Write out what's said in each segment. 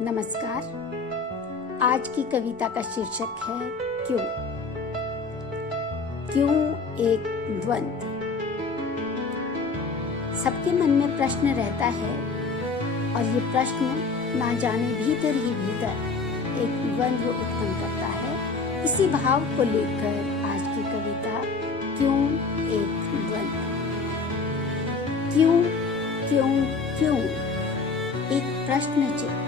नमस्कार। आज की कविता का शीर्षक है क्यों। क्यों एक द्वंद्व। सबके मन में प्रश्न रहता है और ये प्रश्न ना जाने भीतर ही भीतर एक द्वंद्व उत्पन्न करता है। इसी भाव को लेकर आज की कविता क्यों एक द्वंद्व। क्यों क्यों क्यों एक प्रश्न चिन्ह।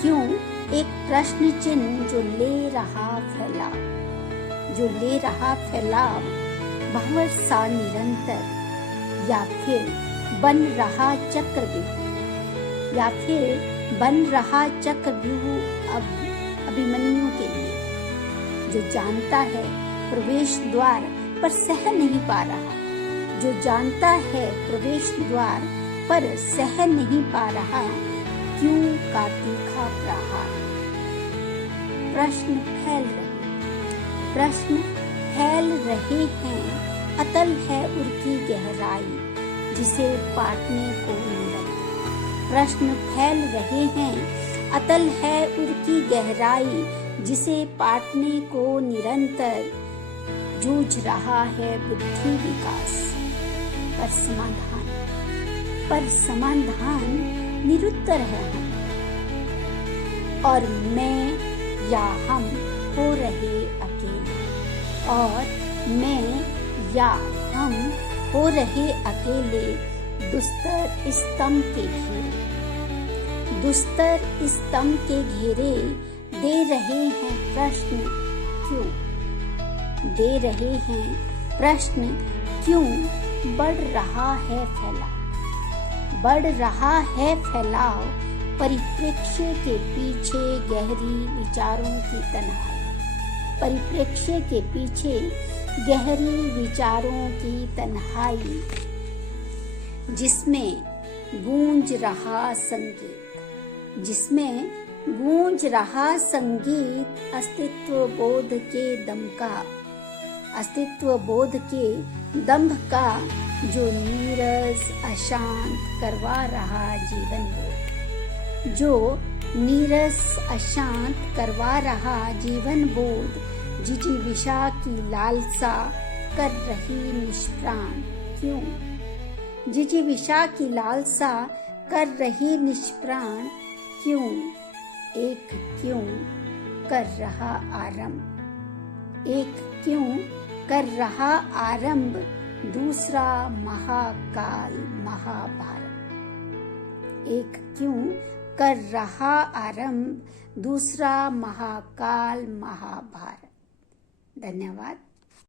क्यों एक प्रश्न चिन्ह जो ले रहा फैलाव भंवर सा निरंतर, या फिर बन रहा चक्रव्यूह अभिमन्यु के लिए, जो जानता है प्रवेश द्वार पर सह नहीं पा रहा, क्यों का तीखा प्रहार। प्रश्न फैल रहे हैं, अतल है उनकी गहराई जिसे पाटने को निरंतर। प्रश्न फैल रहे हैं, अतल है उनकी गहराई जिसे पाटने को निरंतर जूझ रहा है बुद्धि विकास। पर समाधान निरुत्तर है हम, और मैं या हम हो रहे अकेले दुस्तर स्तंभ के घेरे दे रहे हैं प्रश्न क्यों। बढ़ रहा है फैलाव परिप्रेक्ष्य के पीछे गहरी विचारों की तन्हाई, जिसमें गूंज रहा संगीत अस्तित्व बोध के दंभ का, जो नीरस अशांत करवा रहा जीवन बोध, जिजीविषा की लालसा कर रही निष्प्राण। क्यों क्यों एक क्यों कर रहा आरंभ दूसरा महाकाल महाभारत। एक क्यों कर रहा आरंभ दूसरा महाकाल महाभारत। धन्यवाद।